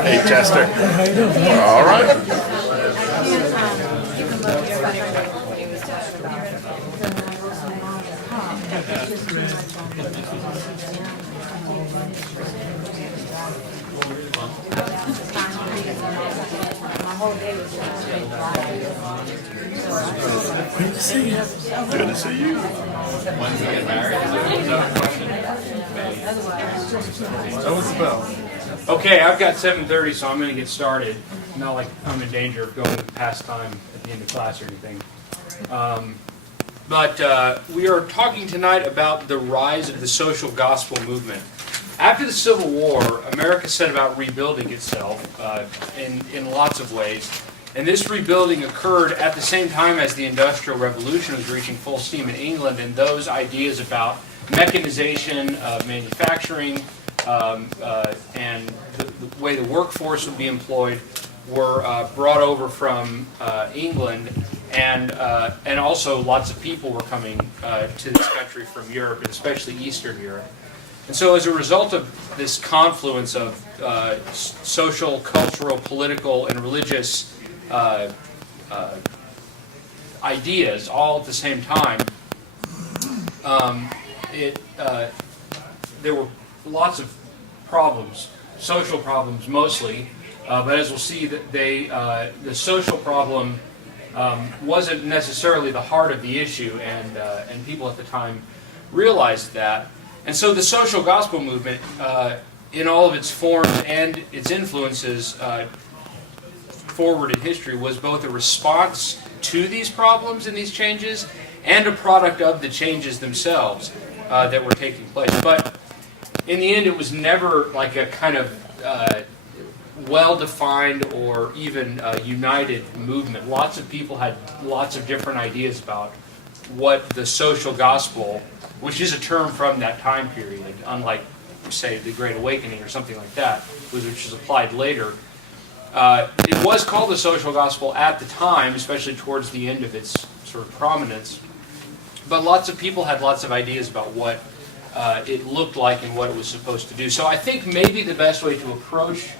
Hey, Chester. All right. Good to see you. Good to see you. When we get married, That was the bell. Okay, I've got 7:30, so I'm going to get started. Not like I'm in danger of going past time at the end of class or anything. But we are talking tonight about the rise of the social gospel movement. After the Civil War, America set about rebuilding itself in lots of ways. And this rebuilding occurred at the same time as the Industrial Revolution was reaching full steam in England, and those ideas about mechanization of manufacturing and the way the workforce would be employed were brought over from England, and also lots of people were coming to this country from Europe, and especially Eastern Europe. And so as a result of this confluence of social, cultural, political, and religious ideas all at the same time, there were lots of problems, social problems mostly, but as we'll see, that the social problem wasn't necessarily the heart of the issue, and people at the time realized that. And so the social gospel movement, in all of its forms and its influences forward in history, was both a response to these problems and these changes and a product of the changes themselves that were taking place. But in the end, it was never like a kind of well-defined or even united movement. Lots of people had lots of different ideas about what the social gospel, which is a term from that time period, unlike, say, the Great Awakening or something like that, which was applied later. It was called the social gospel at the time, especially towards the end of its sort of prominence. But lots of people had lots of ideas about what it looked like and what it was supposed to do. So I think maybe the best way to approach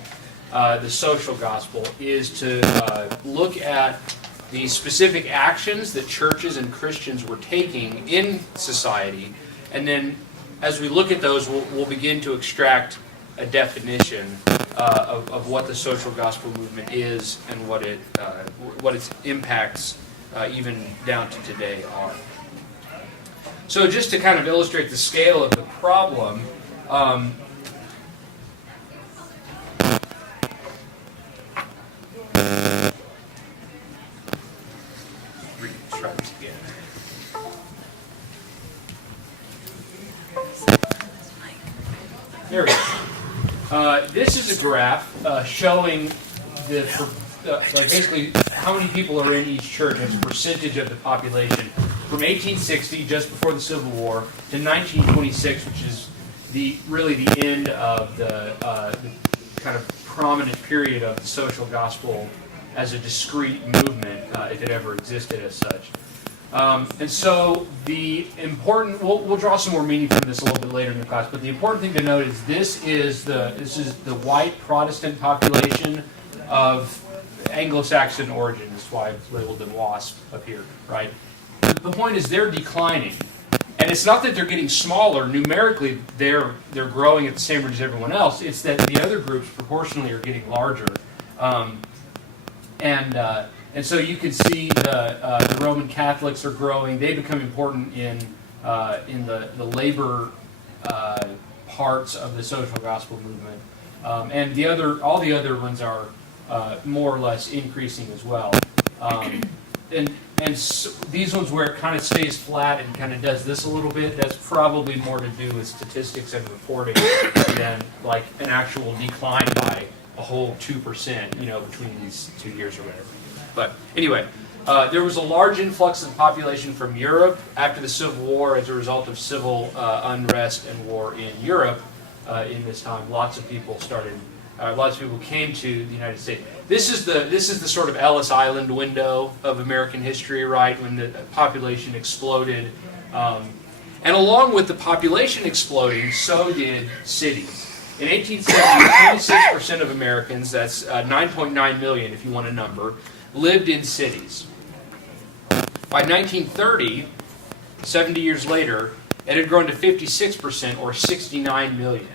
the social gospel is to look at the specific actions that churches and Christians were taking in society, and then as we look at those, we'll begin to extract a definition of what the social gospel movement is and what its impacts, even down to today, are. So just to kind of illustrate the scale of the problem, there we go. This is a graph showing like basically how many people are in each church as a percentage of the population from 1860, just before the Civil War, to 1926, which is really the end of the kind of prominent period of the social gospel as a discrete movement, if it ever existed as such. And so the important, we'll draw some more meaning from this a little bit later in the class, but the important thing to note is this is the white Protestant population of Anglo-Saxon origin. That's why I've labeled them WASP up here, right? The point is they're declining. And it's not that they're getting smaller. Numerically, they're growing at the same rate as everyone else. It's that the other groups proportionally are getting larger. And so you can see the Roman Catholics are growing. They become important in the labor parts of the social gospel movement, and all the other ones are more or less increasing as well. And And so these ones where it kind of stays flat and kind of does this a little bit, that's probably more to do with statistics and reporting than like an actual decline by a whole 2%, you know, between these 2 years or whatever. But anyway, there was a large influx of population from Europe after the Civil War as a result of civil unrest and war in Europe. In this time, lots of people came to the United States. This is the sort of Ellis Island window of American history, right? When the population exploded, and along with the population exploding, so did cities. In 1870, 26% of Americans, that's 9.9 million if you want a number, lived in cities. By 1930, 70 years later, it had grown to 56% or 69 million.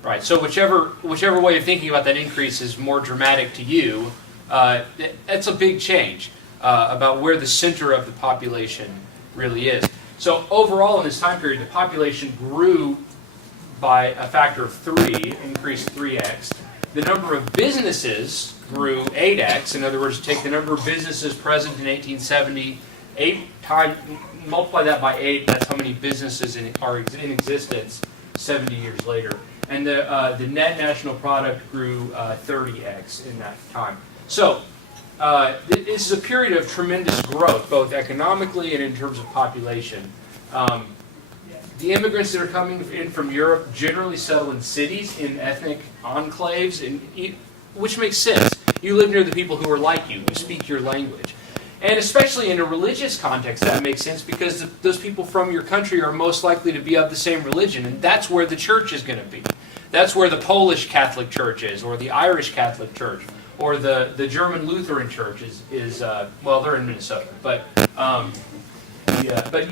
Right. So whichever way of thinking about that increase is more dramatic to you, that's a big change about where the center of the population really is. So overall in this time period, the population grew by a factor of 3, increased 3x. The number of businesses grew 8x. In other words, take the number of businesses present in 1870, multiply that by 8, that's how many businesses are in existence 70 years later. And the net national product grew 30x in that time. So this is a period of tremendous growth, both economically and in terms of population. The immigrants that are coming in from Europe generally settle in cities, in ethnic enclaves, which makes sense. You live near the people who are like you, who speak your language. And especially in a religious context, that makes sense because those people from your country are most likely to be of the same religion, and that's where the church is going to be. That's where the Polish Catholic Church is, or the Irish Catholic Church, or the German Lutheran Church is well, they're in Minnesota, but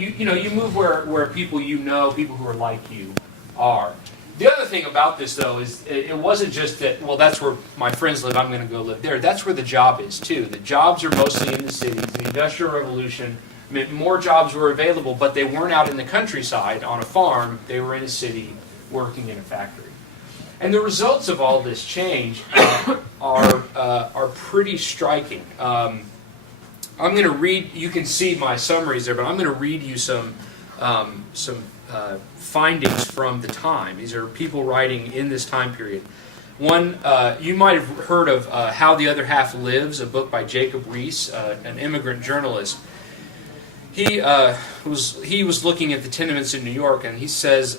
you move where people people who are like you are. The other thing about this, though, is it wasn't just that, well, that's where my friends live, I'm going to go live there. That's where the job is, too. The jobs are mostly in the cities. The Industrial Revolution meant more jobs were available, but they weren't out in the countryside on a farm. They were in a city working in a factory. And the results of all this change are pretty striking. I'm going to read, you can see my summaries there, but I'm going to read you some findings from the time. These are people writing in this time period. One, you might have heard of How the Other Half Lives, a book by Jacob Riis, an immigrant journalist. He was looking at the tenements in New York, and he says,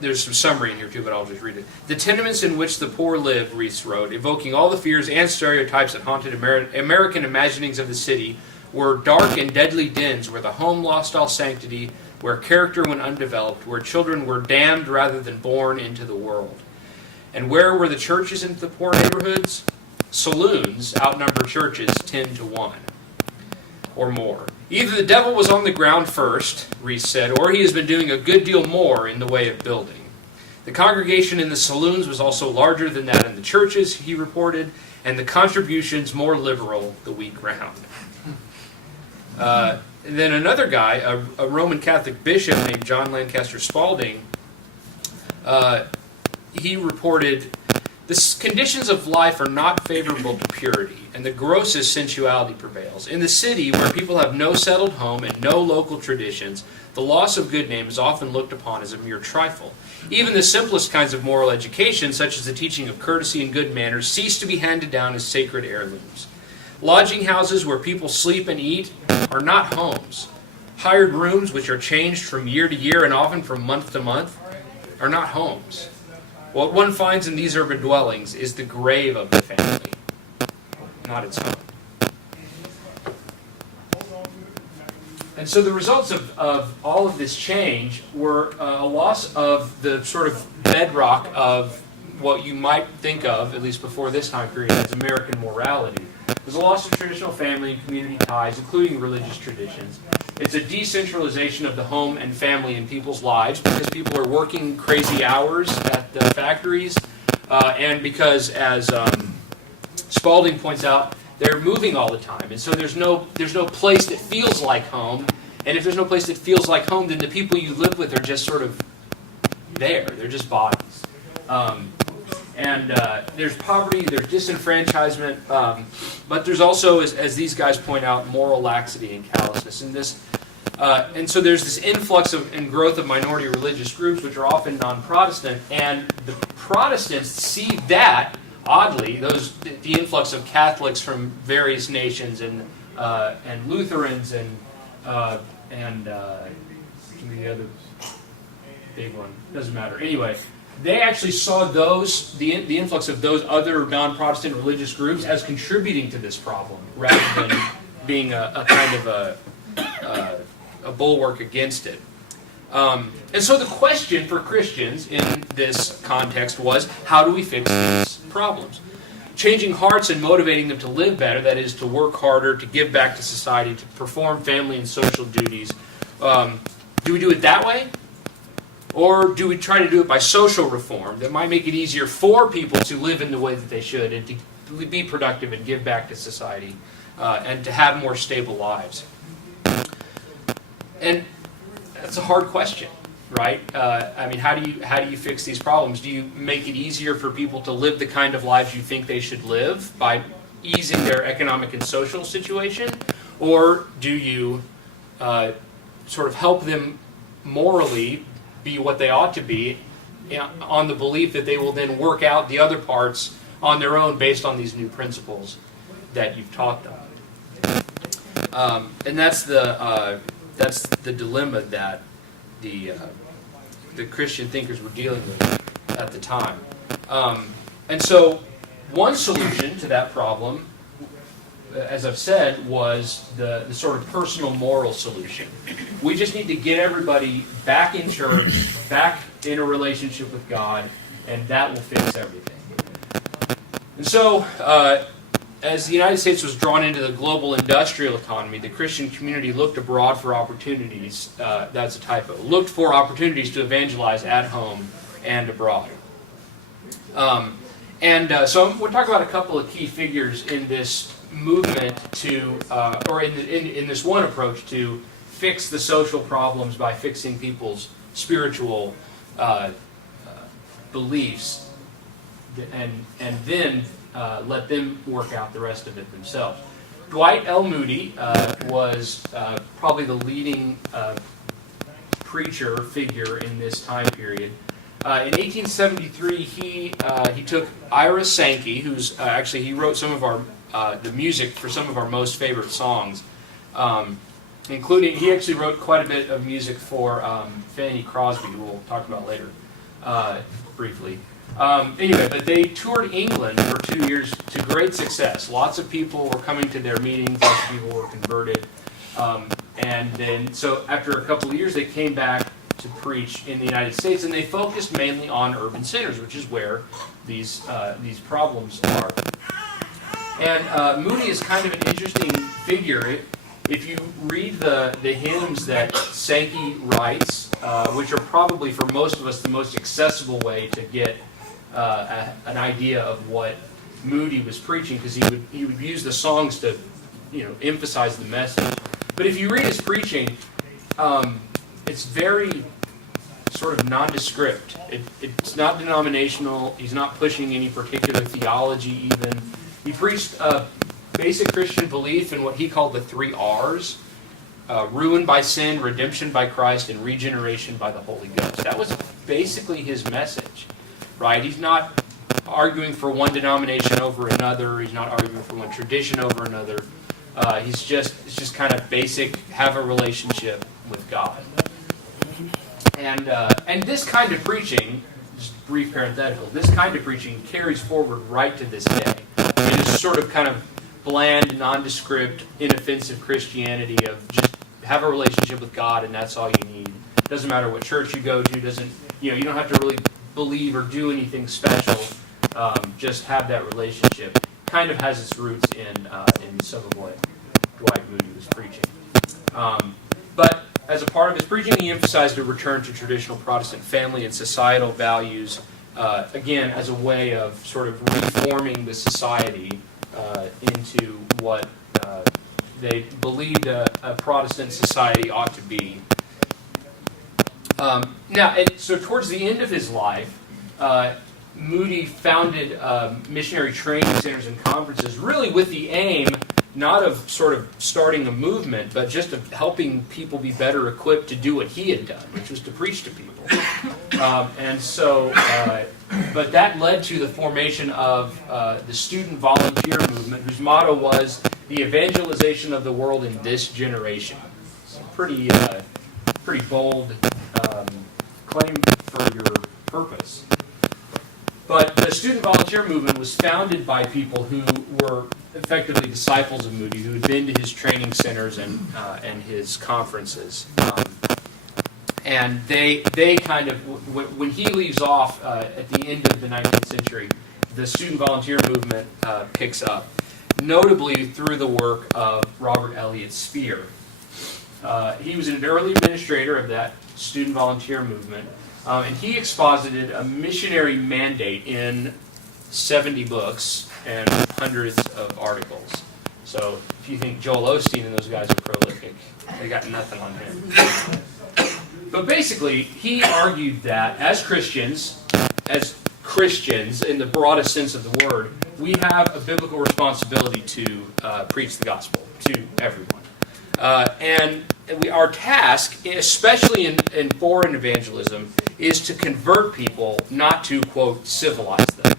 there's some summary in here too, but I'll just read it. The tenements in which the poor live, Riis wrote, evoking all the fears and stereotypes that haunted American imaginings of the city, were dark and deadly dens where the home lost all sanctity, where character went undeveloped, where children were damned rather than born into the world. And where were the churches in the poor neighborhoods? Saloons outnumber churches 10 to 1 or more. Either the devil was on the ground first, Riis said, or he has been doing a good deal more in the way of building. The congregation in the saloons was also larger than that in the churches, he reported, and the contributions more liberal the week round. And then another guy, a Roman Catholic bishop named John Lancaster Spalding, he reported, the conditions of life are not favorable to purity, and the grossest sensuality prevails. In the city, where people have no settled home and no local traditions, the loss of good name is often looked upon as a mere trifle. Even the simplest kinds of moral education, such as the teaching of courtesy and good manners, cease to be handed down as sacred heirlooms. Lodging houses where people sleep and eat are not homes. Hired rooms, which are changed from year to year and often from month to month, are not homes. What one finds in these urban dwellings is the grave of the family, not its home. And so the results of all of this change were a loss of the sort of bedrock of what you might think of, at least before this time period, as American morality. There's a loss of traditional family and community ties, including religious traditions. It's a decentralization of the home and family in people's lives because people are working crazy hours at the factories, and because, as Spalding points out, they're moving all the time, and so there's no place that feels like home. And if there's no place that feels like home, then the people you live with are just sort of there. They're just bodies. And there's poverty, there's disenfranchisement, but there's also, as these guys point out, moral laxity and callousness. And so there's this influx and growth of minority religious groups, which are often non-Protestant, and the Protestants see that, oddly, the influx of Catholics from various nations and Lutherans and the other big one, doesn't matter. Anyway, they actually saw the influx of those other non-Protestant religious groups as contributing to this problem, rather than being a kind of a bulwark against it. And so the question for Christians in this context was, how do we fix these problems? Changing hearts and motivating them to live better, that is, to work harder, to give back to society, to perform family and social duties. Do we do it that way? Or do we try to do it by social reform that might make it easier for people to live in the way that they should and to be productive and give back to society and to have more stable lives? And that's a hard question, right? I mean, how do you fix these problems? Do you make it easier for people to live the kind of lives you think they should live by easing their economic and social situation? Or do you sort of help them morally be what they ought to be, on the belief that they will then work out the other parts on their own based on these new principles that you've taught them? And that's the dilemma that the Christian thinkers were dealing with at the time. And so one solution to that problem, as I've said, was the sort of personal moral solution. We just need to get everybody back in church, back in a relationship with God, and that will fix everything. And so, as the United States was drawn into the global industrial economy, the Christian community looked abroad for opportunities, that's a typo, looked for opportunities to evangelize at home and abroad. So we'll talk about a couple of key figures in this movement or in this one approach to fix the social problems by fixing people's spiritual beliefs, and then let them work out the rest of it themselves. Dwight L. Moody was probably the leading preacher figure in this time period. In 1873, he took Ira Sankey, who's actually he wrote some of the music for some of our most favorite songs, including he actually wrote quite a bit of music for Fanny Crosby, who we'll talk about later briefly. Anyway, but they toured England for 2 years to great success. Lots of people were coming to their meetings. Lots of people were converted. And then, so after a couple of years, they came back to preach in the United States, and they focused mainly on urban centers, which is where these problems are. And Moody is kind of an interesting figure. If you read the hymns that Sankey writes, which are probably for most of us the most accessible way to get an idea of what Moody was preaching, because he would use the songs to emphasize the message. But if you read his preaching, it's very sort of nondescript. It's not denominational. He's not pushing any particular theology even. He preached a basic Christian belief in what he called the 3 R's: ruin by sin, redemption by Christ, and regeneration by the Holy Ghost. That was basically his message, right? He's not arguing for one denomination over another. He's not arguing for one tradition over another. It's just kind of basic, have a relationship with God. And this kind of preaching, just brief parenthetical, this kind of preaching carries forward right to this day. It is sort of kind of bland, nondescript, inoffensive Christianity of just have a relationship with God and that's all you need. Doesn't matter what church you go to. You don't have to really believe or do anything special. Just have that relationship. Kind of has its roots in some of what Dwight Moody was preaching. But as a part of his preaching, he emphasized a return to traditional Protestant family and societal values, again, as a way of sort of reforming the society into what they believed a Protestant society ought to be. So towards the end of his life, Moody founded missionary training centers and conferences really with the aim not of sort of starting a movement, but just of helping people be better equipped to do what he had done, which was to preach to people. But that led to the formation of the student volunteer movement, whose motto was the evangelization of the world in this generation. It's a pretty bold claim for your purpose. But the student volunteer movement was founded by people who were effectively disciples of Moody, who had been to his training centers and his conferences. And they kind of, when he leaves off at the end of the 19th century, the student volunteer movement picks up, notably through the work of Robert Elliott Spear. He was an early administrator of that student volunteer movement, and he exposited a missionary mandate in 70 books and hundreds of articles. So if you think Joel Osteen and those guys are prolific, they got nothing on him. But basically, he argued that as Christians in the broadest sense of the word, we have a biblical responsibility to preach the gospel to everyone. Our task, especially in foreign evangelism, is to convert people, not to, quote, civilize them.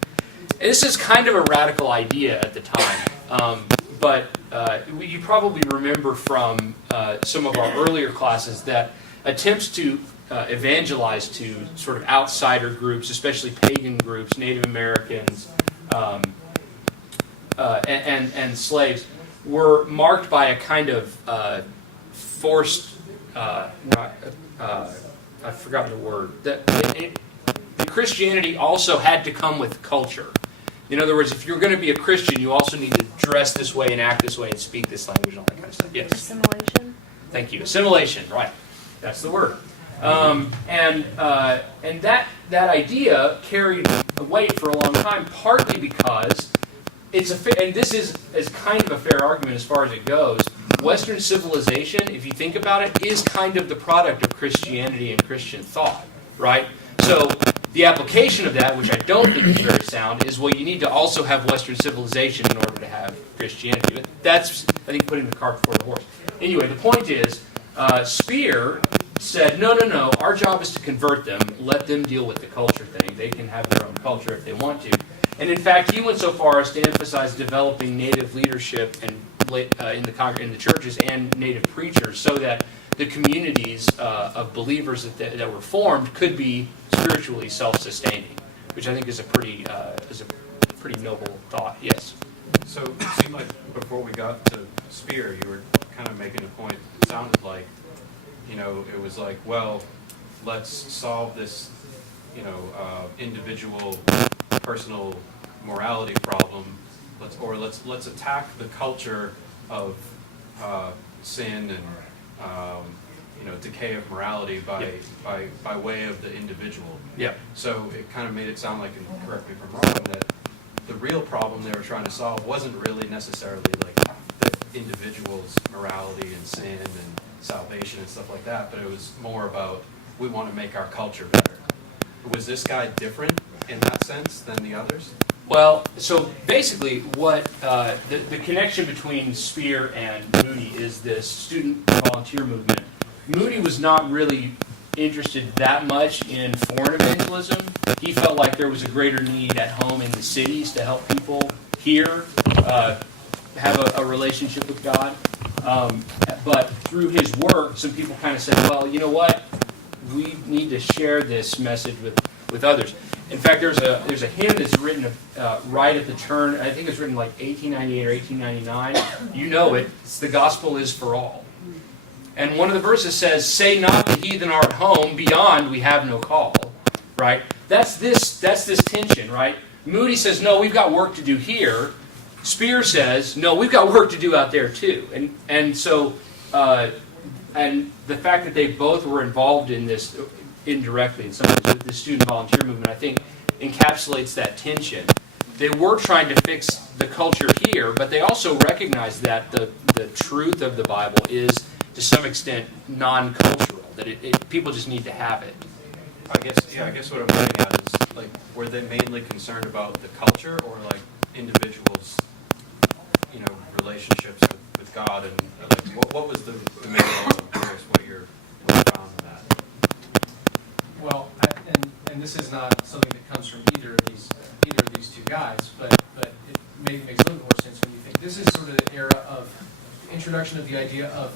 And this is kind of a radical idea at the time, but you probably remember from some of our earlier classes that attempts to evangelize to sort of outsider groups, especially pagan groups, Native Americans, and slaves, were marked by a kind of forced, I've forgotten the word, the Christianity also had to come with culture. In other words, if you're going to be a Christian, you also need to dress this way and act this way and speak this language and all that kind of stuff. Yes? Assimilation? Thank you. Assimilation, right. That's the word. And that idea carried weight for a long time, partly because and this is kind of a fair argument as far as it goes. Western civilization, if you think about it, is kind of the product of Christianity and Christian thought, right? So the application of that, which I don't think is very sound, is, well, you need to also have Western civilization in order to have Christianity. But that's, I think, putting the cart before the horse. Anyway, the point is, Spear said, no, our job is to convert them, let them deal with the culture thing. They can have their own culture if they want to. And in fact, he went so far as to emphasize developing native leadership in the churches and native preachers, so that the communities of believers that were formed could be spiritually self-sustaining, which I think is a pretty noble thought. Yes. So it seemed like before we got to Spear, you were kind of making a point. It sounded like, it was like, well, let's solve this, individual, personal morality problem. Let's attack the culture of sin and decay of morality by way of the individual. Yeah. So it kind of made it sound like, and correct me if I'm wrong, that the real problem they were trying to solve wasn't really necessarily like the individual's morality and sin and salvation and stuff like that, but it was more about, we want to make our culture better. Was this guy different in that sense than the others? Well, so basically what the connection between Spear and Moody is this student volunteer movement. Moody was not really interested that much in foreign evangelism. He felt like there was a greater need at home in the cities to help people here have a relationship with God. But through his work, some people kind of said, well, you know what? We need to share this message with others. In fact, there's a hymn that's written right at the turn. I think it's written like 1898 or 1899. You know it. It's "The Gospel is for all." And one of the verses says, "Say not the heathen are at home, beyond we have no call." Right? That's this tension, right? Moody says, no, we've got work to do here. Spear says, no, we've got work to do out there too. And so the fact that they both were involved in this indirectly in some ways with the student volunteer movement, I think encapsulates that tension. They were trying to fix the culture here, but they also recognized that the truth of the Bible is, to some extent, non-cultural, that people just need to have it. I guess what I'm getting at is, like, were they mainly concerned about the culture or, like, individuals, you know, relationships with God, and, like, what was the main goal? I'm curious what you found in that. Well, and this is not something that comes from either of these two guys, but it maybe makes a little more sense when you think this is sort of the era of the introduction of the idea of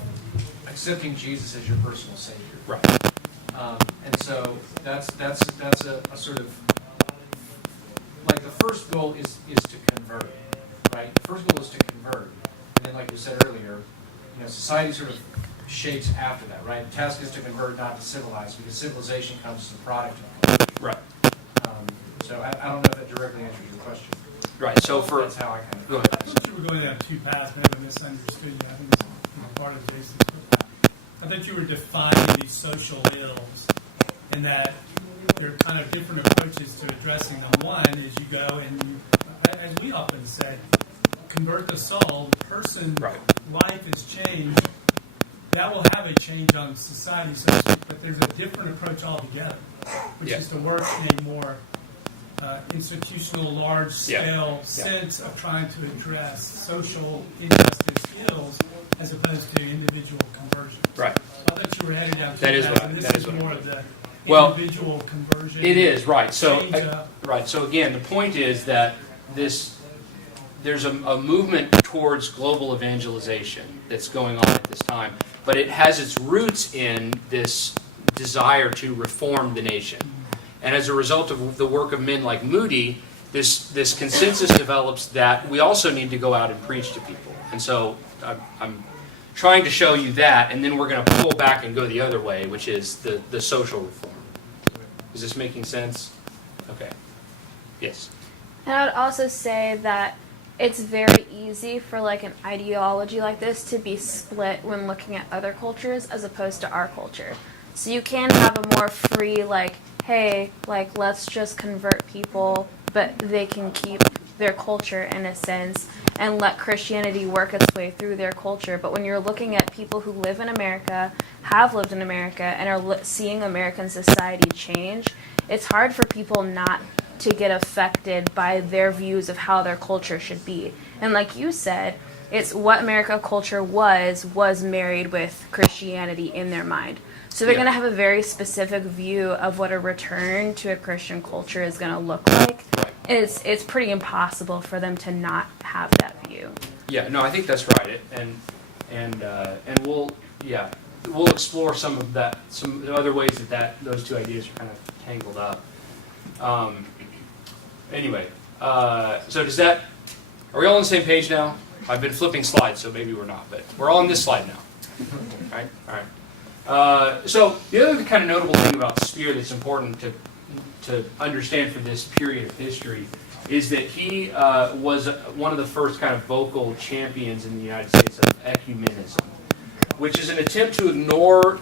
accepting Jesus as your personal Savior. Right. And so that's a sort of, like, the first goal is to convert, right? The first goal is to convert, and then, like you said earlier, you know, society sort of shapes after that, right? The task is to convert, not to civilize, because civilization comes as a product of culture. Right. So I don't know if that directly answers your question. Right. So That's how I kind of go ahead. I thought you were going down two paths, maybe I misunderstood you. I think it's part of Jason's path. I thought you were defining these social ills, and that there are kind of different approaches to addressing them. One is you go and, as we often said, convert the soul. The person, Right. life is changed. That will have a change on society, so to speak, but there's a different approach altogether, which Yeah. is to work in a more institutional, large-scale sense of trying to address social injustice ills as opposed to individual conversion. Right. I thought you were headed down to That is that, what I- and this that is is what I more mean. of the Well, individual conversion. It is, right. So, Change up. right. So again, the point is that there's a movement towards global evangelization that's going on at this time, but it has its roots in this desire to reform the nation. And as a result of the work of men like Moody, this consensus develops that we also need to go out and preach to people. And so I'm trying to show you that, and then we're going to pull back and go the other way, which is the social reform. Is this making sense? Okay. Yes. And I would also say that it's very easy for, like, an ideology like this to be split when looking at other cultures as opposed to our culture. So you can have a more free, like, hey, like, let's just convert people, but they can keep their culture in a sense and let Christianity work its way through their culture. But when you're looking at people who live in America, have lived in America, and are seeing American society change, it's hard for people not to get affected by their views of how their culture should be. And like you said, it's what America culture was married with Christianity in their mind. So they're going to have a very specific view of what a return to a Christian culture is going to look like. Right. It's pretty impossible for them to not have that view. Yeah. No, I think that's right. And we'll explore some other ways that those two ideas are kind of tangled up. Anyway, so does that? Are we all on the same page now? I've been flipping slides, so maybe we're not, but we're all on this slide now. Right? All right. So the other kind of notable thing about Spear that's important to understand for this period of history is that he was one of the first kind of vocal champions in the United States of ecumenism, which is an attempt to ignore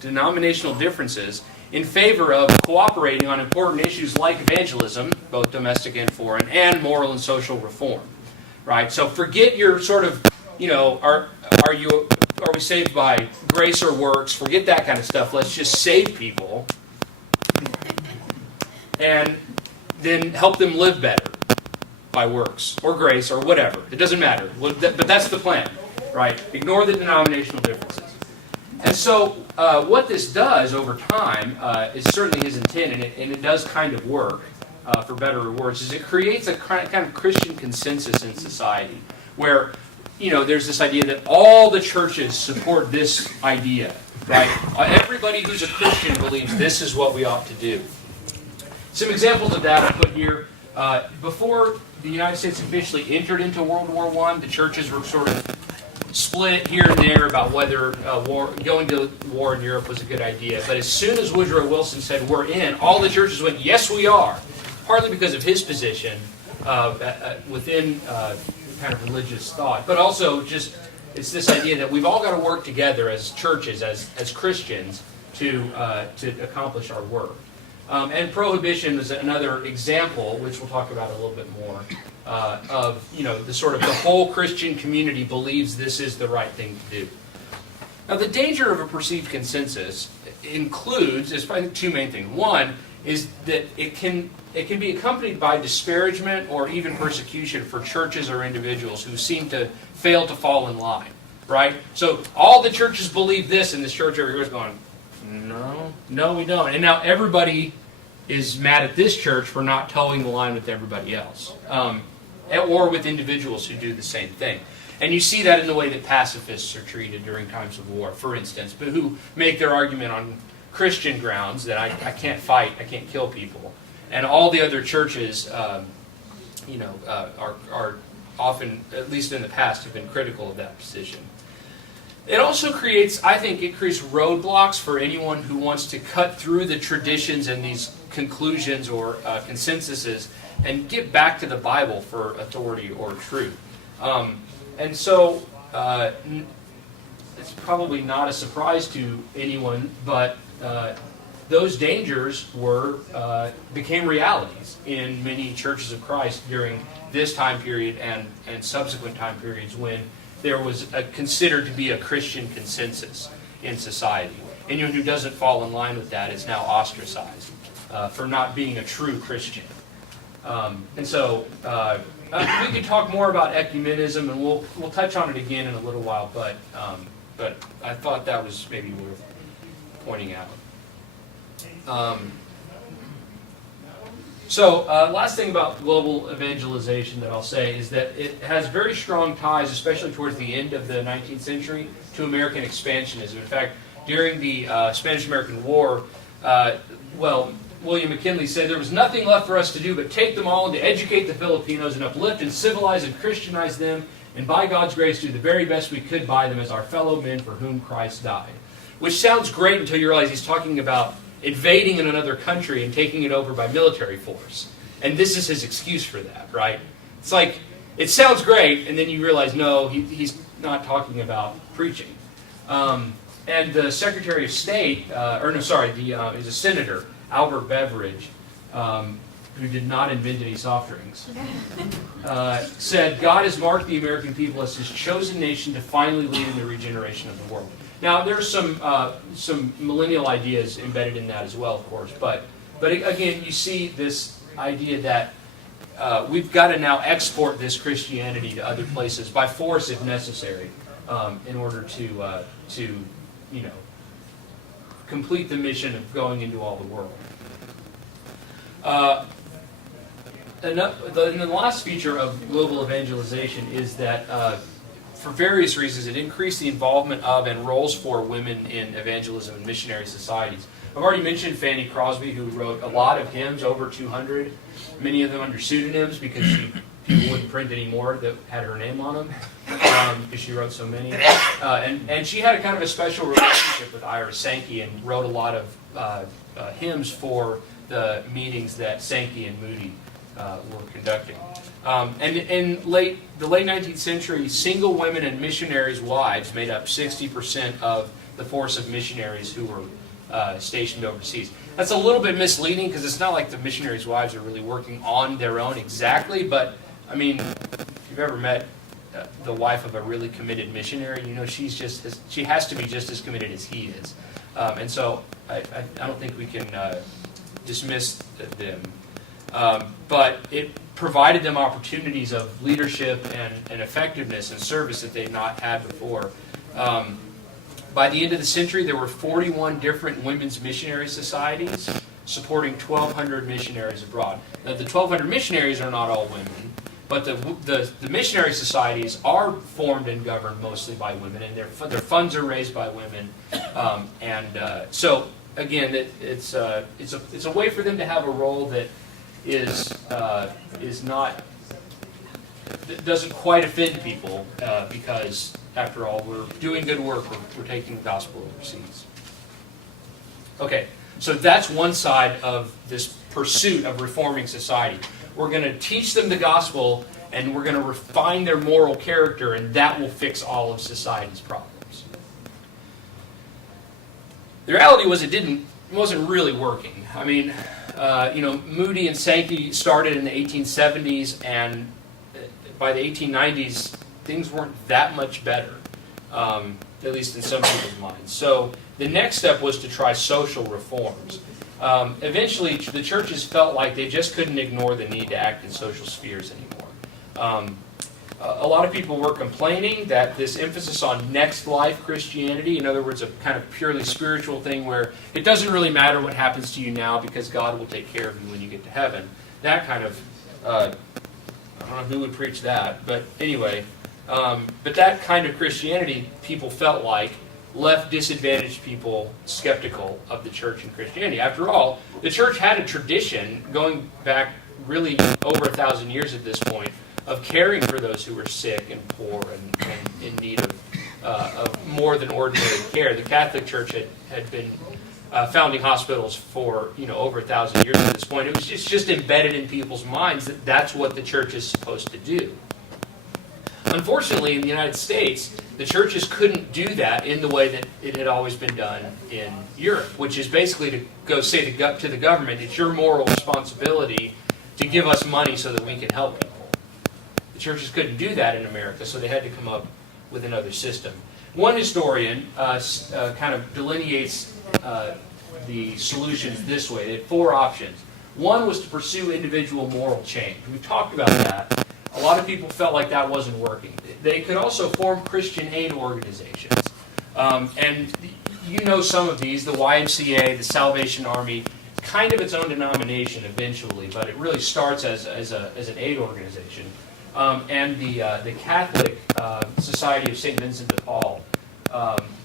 denominational differences in favor of cooperating on important issues like evangelism, both domestic and foreign, and moral and social reform. Right? So forget your sort of, are we saved by grace or works? Forget that kind of stuff. Let's just save people and then help them live better by works or grace or whatever. It doesn't matter. But that's the plan, right? Ignore the denominational differences. And so what this does over time is certainly his intent, and it does kind of work for better or worse, is it creates a kind of Christian consensus in society where there's this idea that all the churches support this idea, right? Everybody who's a Christian believes this is what we ought to do. Some examples of that I put here. Before the United States officially entered into World War I, the churches were sort of split here and there about whether going to war in Europe was a good idea. But as soon as Woodrow Wilson said, we're in, all the churches went, yes, we are. Partly because of his position within kind of religious thought, but also just it's this idea that we've all got to work together as churches, as Christians, to accomplish our work. And prohibition is another example, which we'll talk about a little bit more, of the sort of the whole Christian community believes this is the right thing to do. Now, the danger of a perceived consensus includes, there's probably two main things. One is that it can be accompanied by disparagement or even persecution for churches or individuals who seem to fail to fall in line, right? So all the churches believe this, and this church over here is going, no, we don't. And now everybody is mad at this church for not towing the line with everybody else, or with individuals who do the same thing. And you see that in the way that pacifists are treated during times of war, for instance, but who make their argument on Christian grounds that I can't fight, I can't kill people. And all the other churches, are often, at least in the past, have been critical of that position. It also creates, I think, roadblocks for anyone who wants to cut through the traditions and these conclusions or consensuses and get back to the Bible for authority or truth. And so, it's probably not a surprise to anyone, but those dangers became realities in many churches of Christ during this time period and subsequent time periods when there was considered to be a Christian consensus in society. Anyone who doesn't fall in line with that is now ostracized for not being a true Christian. And so we could talk more about ecumenism, and we'll touch on it again in a little while. But I thought that was maybe worth pointing out. Last thing about global evangelization that I'll say is that it has very strong ties, especially towards the end of the 19th century, to American expansionism. In fact, during the Spanish-American War, William McKinley said there was nothing left for us to do but take them all and to educate the Filipinos and uplift and civilize and Christianize them, and by God's grace do the very best we could by them as our fellow men for whom Christ died. Which sounds great until you realize he's talking about invading in another country and taking it over by military force. And this is his excuse for that, right? It's like, it sounds great, and then you realize, no, he's not talking about preaching. And the Secretary of State, he's a senator, Albert Beveridge, who did not invent any soft drinks, said, God has marked the American people as his chosen nation to finally lead in the regeneration of the world. Now, there's some millennial ideas embedded in that as well, of course. But again, you see this idea that we've got to now export this Christianity to other places by force, if necessary, in order to complete the mission of going into all the world. And the last feature of global evangelization is that for various reasons, it increased the involvement of and roles for women in evangelism and missionary societies. I've already mentioned Fanny Crosby, who wrote a lot of hymns, over 200, many of them under pseudonyms because people wouldn't print any more that had her name on them because she wrote so many. And she had a kind of a special relationship with Ira Sankey and wrote a lot of hymns for the meetings that Sankey and Moody were conducting. And in the late 19th century, single women and missionaries' wives made up 60% of the force of missionaries who were stationed overseas. That's a little bit misleading because it's not like the missionaries' wives are really working on their own exactly, but I mean, if you've ever met the wife of a really committed missionary, you know she has to be just as committed as he is. And so I don't think we can dismiss them. But it provided them opportunities of leadership and effectiveness and service that they'd not had before. By the end of the century, there were 41 different women's missionary societies supporting 1,200 missionaries abroad. Now, the 1,200 missionaries are not all women, but the missionary societies are formed and governed mostly by women, and their funds are raised by women. So again, it's a way for them to have a role that doesn't quite offend people because, after all, we're doing good work. We're taking the gospel overseas. Okay, so that's one side of this pursuit of reforming society. We're going to teach them the gospel, and we're going to refine their moral character, and that will fix all of society's problems. The reality was it wasn't really working. I mean, Moody and Sankey started in the 1870s, and by the 1890s, things weren't that much better. at least in some people's minds. So the next step was to try social reforms. Eventually, the churches felt like they just couldn't ignore the need to act in social spheres anymore. A lot of people were complaining that this emphasis on next life Christianity, in other words, a kind of purely spiritual thing where it doesn't really matter what happens to you now because God will take care of you when you get to heaven. That kind of, I don't know who would preach that, but anyway, but that kind of Christianity, people felt like, left disadvantaged people skeptical of the church and Christianity. After all, the church had a tradition going back really over 1,000 years at this point of caring for those who were sick and poor and in need of more than ordinary care. The Catholic Church had been founding hospitals for over 1,000 years at this point. It was just embedded in people's minds that that's what the church is supposed to do. Unfortunately, in the United States, the churches couldn't do that in the way that it had always been done in Europe, which is basically to go say to the government, it's your moral responsibility to give us money so that we can help people. The churches couldn't do that in America, so they had to come up with another system. One historian kind of delineates the solutions this way. They had 4 options. One was to pursue individual moral change. We've talked about that. A lot of people felt like that wasn't working. They could also form Christian aid organizations. And some of these, the YMCA, the Salvation Army, kind of its own denomination eventually, but it really starts as an aid organization. And the Catholic Society of St. Vincent de Paul.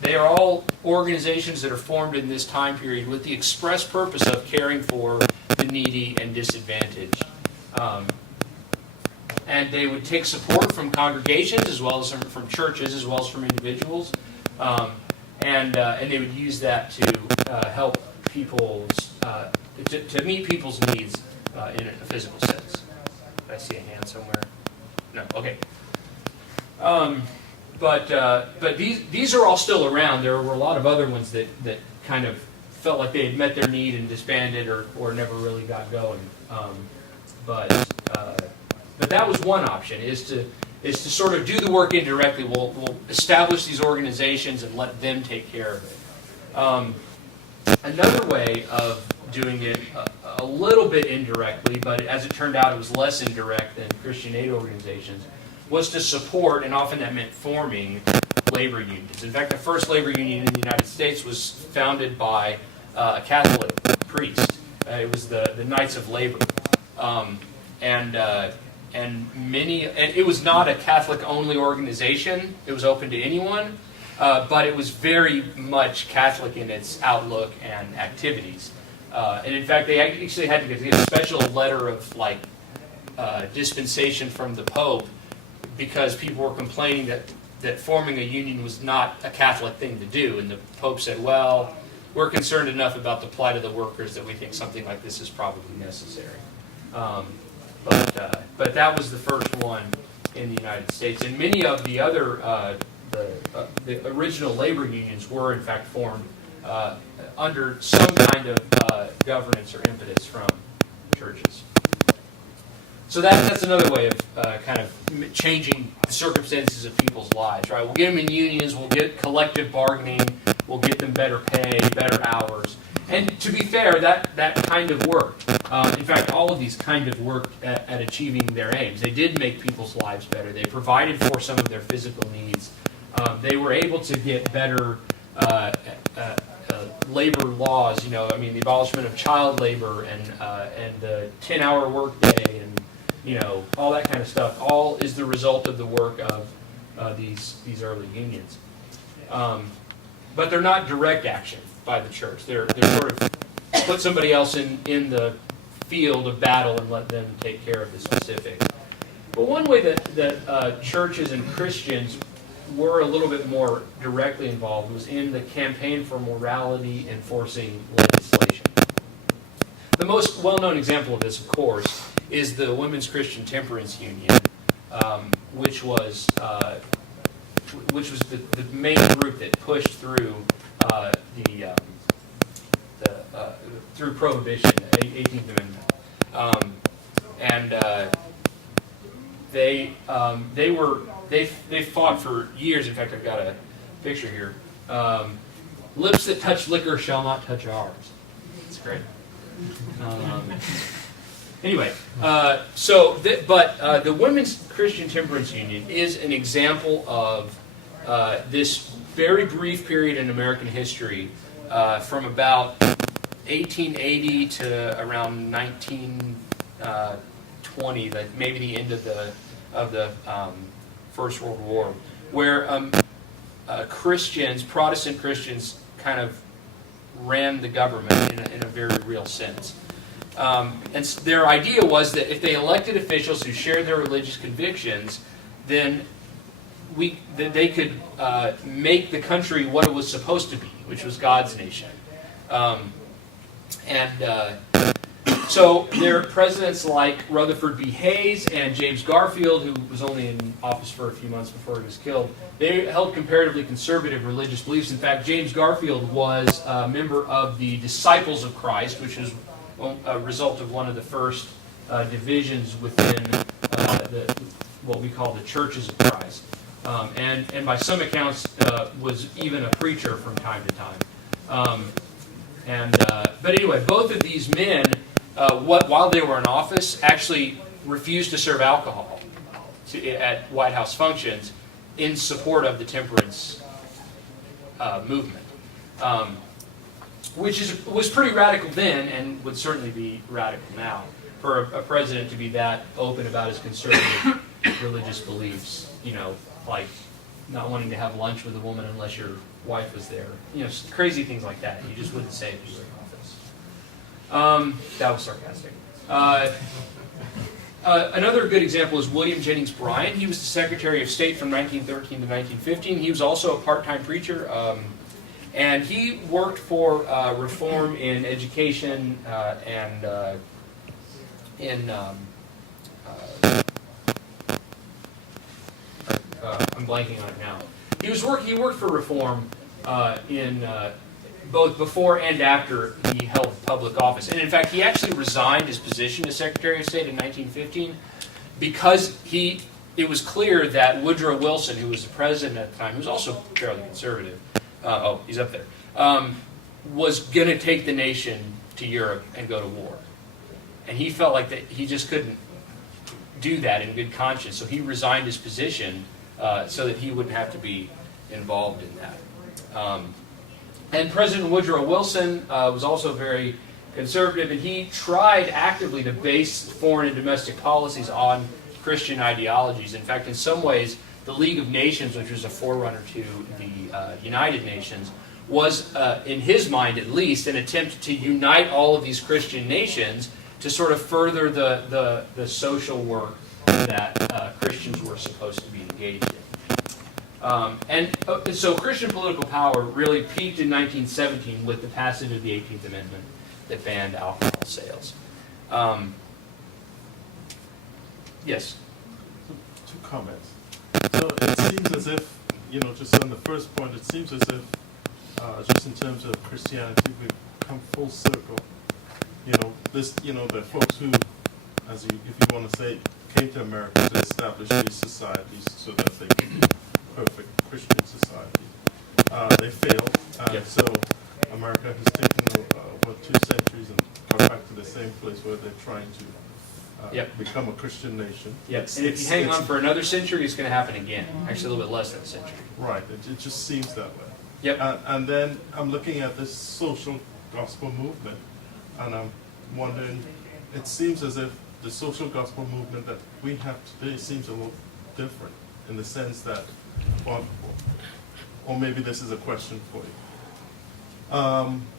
They are all organizations that are formed in this time period with the express purpose of caring for the needy and disadvantaged. And they would take support from congregations as well as from churches as well as from individuals, and they would use that to help people's to meet people's needs in a physical sense. Did I see a hand somewhere? No. Okay. But these are all still around. There were a lot of other ones that kind of felt like they had met their need and disbanded or never really got going. But that was one option, is to sort of do the work indirectly. We'll establish these organizations and let them take care of it. Another way of doing it a little bit indirectly, but as it turned out it was less indirect than Christian aid organizations, was to support, and often that meant forming, labor unions. In fact, the first labor union in the United States was founded by a Catholic priest. It was the Knights of Labor. And it was not a Catholic-only organization. It was open to anyone, but it was very much Catholic in its outlook and activities. And in fact, they actually had to get a special letter of dispensation from the Pope because people were complaining that forming a union was not a Catholic thing to do. And the Pope said, well, we're concerned enough about the plight of the workers that we think something like this is probably necessary. But that was the first one in the United States, and many of the other the original labor unions were in fact formed under some kind of governance or impetus from churches. So that's another way of kind of changing the circumstances of people's lives. Right? We'll get them in unions. We'll get collective bargaining. We'll get them better pay, better hours. And to be fair, that kind of worked. In fact, all of these kind of worked at achieving their aims. They did make people's lives better. They provided for some of their physical needs. They were able to get better labor laws. The abolishment of child labor and the 10-hour workday and all that kind of stuff. All is the result of the work of these early unions. But they're not direct action by the church. They're sort of put somebody else in the field of battle and let them take care of the specific. But one way that churches and Christians were a little bit more directly involved was in the campaign for morality enforcing legislation. The most well-known example of this, of course, is the Women's Christian Temperance Union, which was the main group that pushed through through Prohibition, the 18th Amendment, they fought for years. In fact, I've got picture here. Lips that touch liquor shall not touch ours. It's great. Anyway, the Women's Christian Temperance Union is an example of this very brief period in American history from about 1880 to around 1920, like maybe the end of the First World War, where Christians, Protestant Christians, kind of ran the government in a very real sense. And their idea was that if they elected officials who shared their religious convictions, then they could make the country what it was supposed to be, which was God's nation. So there are presidents like Rutherford B. Hayes and James Garfield, who was only in office for a few months before he was killed. They held comparatively conservative religious beliefs. In fact, James Garfield was a member of the Disciples of Christ, which was a result of one of the first divisions within what we call the Churches of Christ. And by some accounts was even a preacher from time to time. But anyway, both of these men, while they were in office, actually refused to serve alcohol at White House functions in support of the temperance movement, which was pretty radical then and would certainly be radical now for a president to be that open about his conservative religious beliefs. You know, like not wanting to have lunch with a woman unless your wife was there. You know, crazy things like that. You just wouldn't say if you were in office. That was sarcastic. Another good example is William Jennings Bryan. He was the Secretary of State from 1913 to 1915. He was also a part-time preacher, and he worked for reform in education and I'm blanking on it now. He worked for reform in both before and after he held public office. And in fact, he actually resigned his position as Secretary of State in 1915 because it was clear that Woodrow Wilson, who was the president at the time, who was also fairly conservative, he's up there, was going to take the nation to Europe and go to war. And he felt like that he just couldn't do that in good conscience, so he resigned his position so that he wouldn't have to be involved in that. And President Woodrow Wilson was also very conservative, and he tried actively to base foreign and domestic policies on Christian ideologies. In fact, in some ways, the League of Nations, which was a forerunner to the United Nations, was, in his mind at least, an attempt to unite all of these Christian nations to sort of further the social work that Christians were supposed to be engaged in. So Christian political power really peaked in 1917 with the passage of the 18th Amendment that banned alcohol sales. Yes? Two comments. So it seems as if, just on the first point, it seems as if, just in terms of Christianity, we've come full circle. The folks who, if you want to say, came to America to establish these societies so that they could be perfect Christian society. They failed, Yep. So America has taken 2 centuries and got back to the same place where they're trying to Yep. become a Christian nation. Yes. And if you hang on for another century, it's going to happen again. Actually, a little bit less than a century. Right, it just seems that way. Yep. And then I'm looking at this social gospel movement, and I'm wondering, it seems as if the social gospel movement that we have today seems a little different in the sense that, or maybe this is a question for you.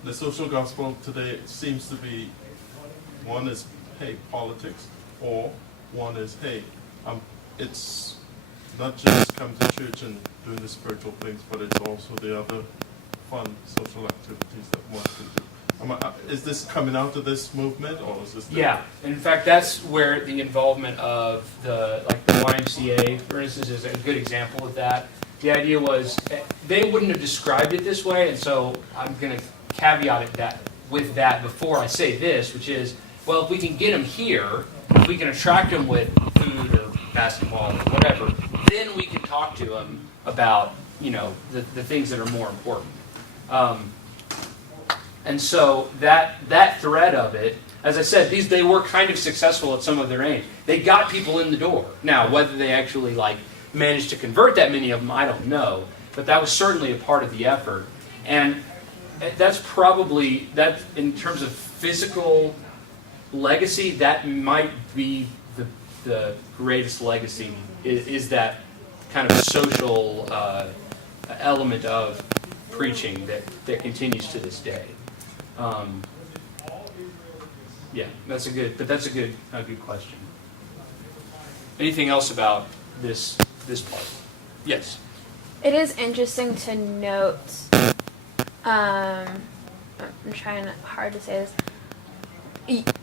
The social gospel today seems to be, one is, hey, politics, or one is, hey, it's not just come to church and doing the spiritual things, but it's also the other fun social activities that one can do. Is this coming out of this movement, or is this? Yeah, in fact, that's where the involvement of the YMCA, for instance, is a good example of that. The idea was they wouldn't have described it this way, and so I'm going to caveat it with that before I say this, which is, well, if we can get them here, if we can attract them with food or basketball or whatever, then we can talk to them about the things that are more important. And so that thread of it, as I said, they were kind of successful at some of their aims. They got people in the door. Now, whether they actually managed to convert that many of them, I don't know. But that was certainly a part of the effort. And that's probably, in terms of physical legacy, that might be the greatest legacy, is that kind of social element of preaching that continues to this day. Yeah, that's a good question. Anything else about this part? Yes. It is interesting to note. I'm hard to say this.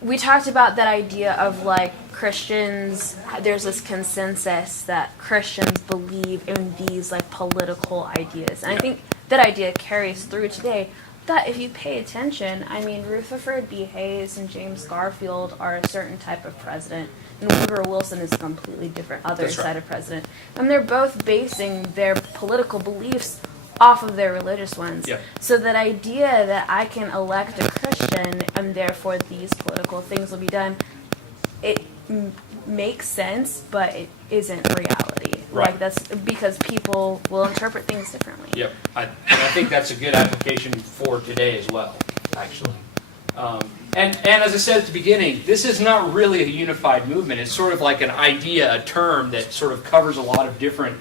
We talked about that idea of Christians. There's this consensus that Christians believe in these political ideas, and I think that idea carries through today. That if you pay attention, Rutherford B. Hayes and James Garfield are a certain type of president, and Woodrow Wilson is a completely different other side of president. And they're both basing their political beliefs off of their religious ones. Yeah. So that idea that I can elect a Christian and therefore these political things will be done, it makes sense, but it isn't reality. Right. That's because people will interpret things differently. Yep. I think that's a good application for today as well, actually. And as I said at the beginning, this is not really a unified movement. It's sort of like an idea, a term that sort of covers a lot of different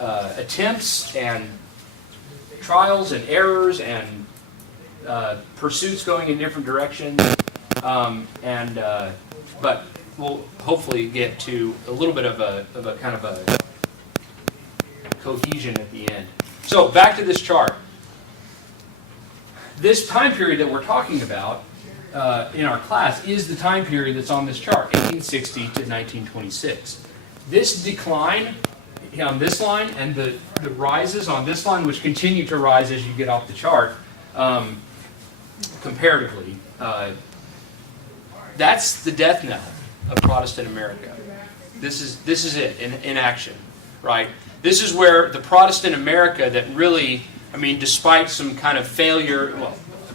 attempts and trials and errors and pursuits going in different directions. But we'll hopefully get to a little bit of a kind of a cohesion at the end. So back to this chart. This time period that we're talking about in our class is the time period that's on this chart, 1860 to 1926. This decline on this line and the rises on this line, which continue to rise as you get off the chart, comparatively, that's the death knell of Protestant America. This is it in action, right? This is where the Protestant America that really, despite some kind of failure,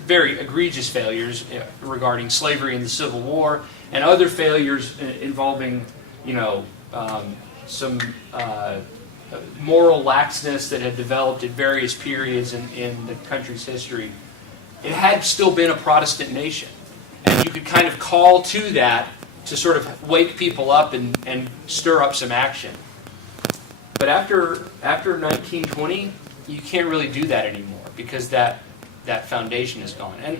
very egregious failures regarding slavery and the Civil War, and other failures involving, some moral laxness that had developed at various periods in the country's history, it had still been a Protestant nation. And you could kind of call to that to sort of wake people up and stir up some action. But after 1920, you can't really do that anymore because that foundation is gone. And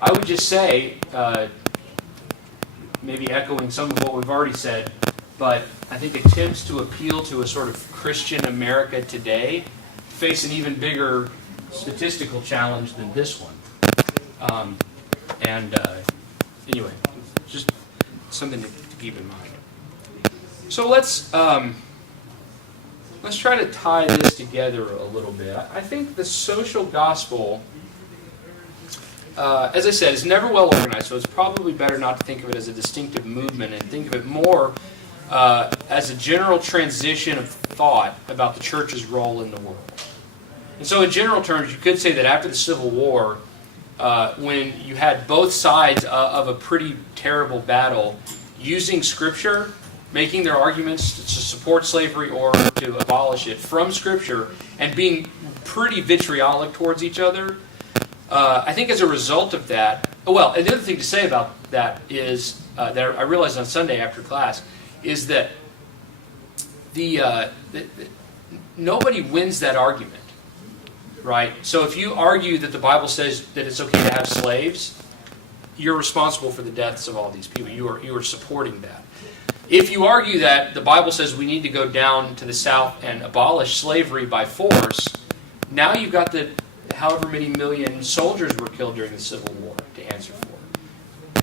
I would just say, maybe echoing some of what we've already said, but I think attempts to appeal to a sort of Christian America today face an even bigger statistical challenge than this one. Anyway, just something to keep in mind. So let's try to tie this together a little bit. I think the social gospel, as I said, is never well organized, so it's probably better not to think of it as a distinctive movement and think of it more as a general transition of thought about the church's role in the world. And so in general terms, you could say that after the Civil War, when you had both sides of a pretty terrible battle using Scripture, making their arguments to support slavery or to abolish it from Scripture, and being pretty vitriolic towards each other, I think as a result of that, well, and the other thing to say about that is, that I realized on Sunday after class, is that nobody wins that argument. Right? So if you argue that the Bible says that it's okay to have slaves, you're responsible for the deaths of all these people. You are supporting that. If you argue that the Bible says we need to go down to the South and abolish slavery by force, now you've got the however many million soldiers were killed during the Civil War to answer for.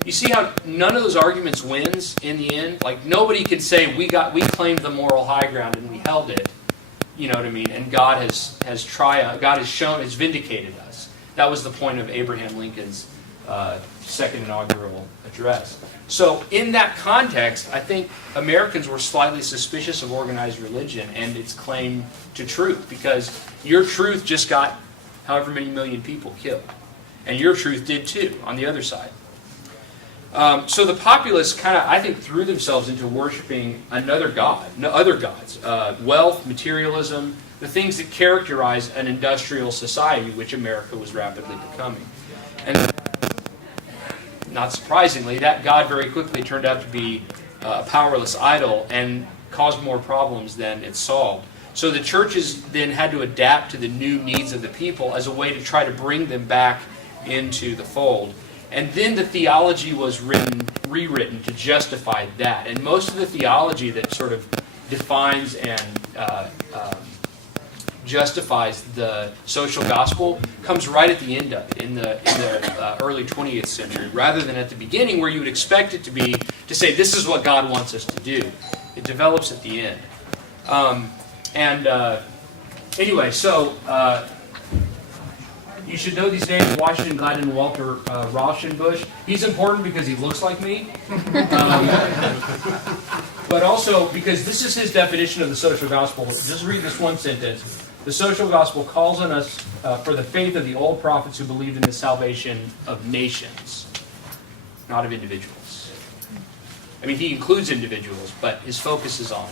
You see how none of those arguments wins in the end? Like nobody can say we claimed the moral high ground and we held it. You know what I mean? And God has triumphed. God has vindicated us. That was the point of Abraham Lincoln's second inaugural address. So in that context, I think Americans were slightly suspicious of organized religion and its claim to truth, because your truth just got however many million people killed. And your truth did too, on the other side. So the populace kind of, I think, threw themselves into worshiping another god, no, other gods, wealth, materialism, the things that characterize an industrial society, which America was rapidly becoming. And not surprisingly, that god very quickly turned out to be a powerless idol and caused more problems than it solved. So the churches then had to adapt to the new needs of the people as a way to try to bring them back into the fold. And then the theology was rewritten to justify that. And most of the theology that sort of defines and justifies the social gospel comes right at the end of it, in the early 20th century, rather than at the beginning where you would expect it to be, to say this is what God wants us to do. It develops at the end. Anyway, so you should know these names: Washington Gladden and Walter Rauschenbusch. He's important because he looks like me, but also because this is his definition of the social gospel. Just read this one sentence. The social gospel calls on us for the faith of the old prophets who believed in the salvation of nations, not of individuals. I mean, he includes individuals, but his focus is on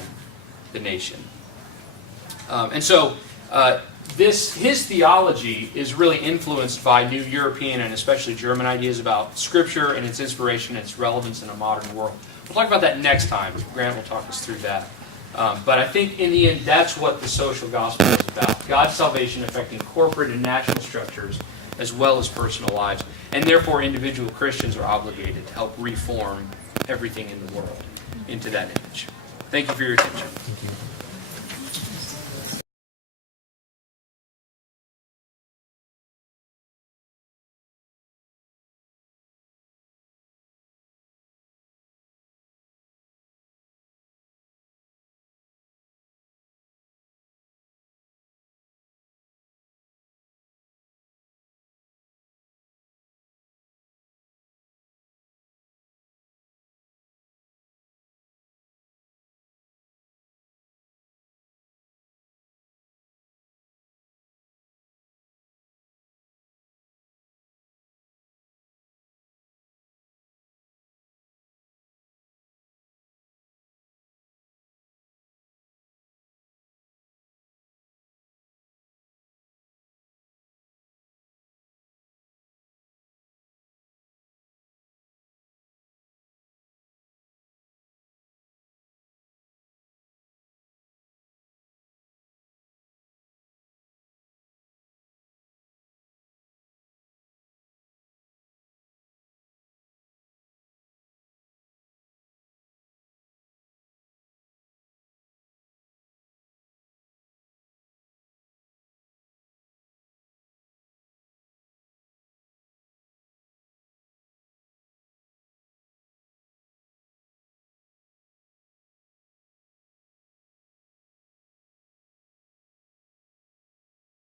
the nation. His theology is really influenced by new European and especially German ideas about Scripture and its inspiration and its relevance in a modern world. We'll talk about that next time. Grant will talk us through that. But I think in the end, that's what the social gospel is about. God's salvation affecting corporate and national structures as well as personal lives. And therefore, individual Christians are obligated to help reform everything in the world into that image. Thank you for your attention. Thank you.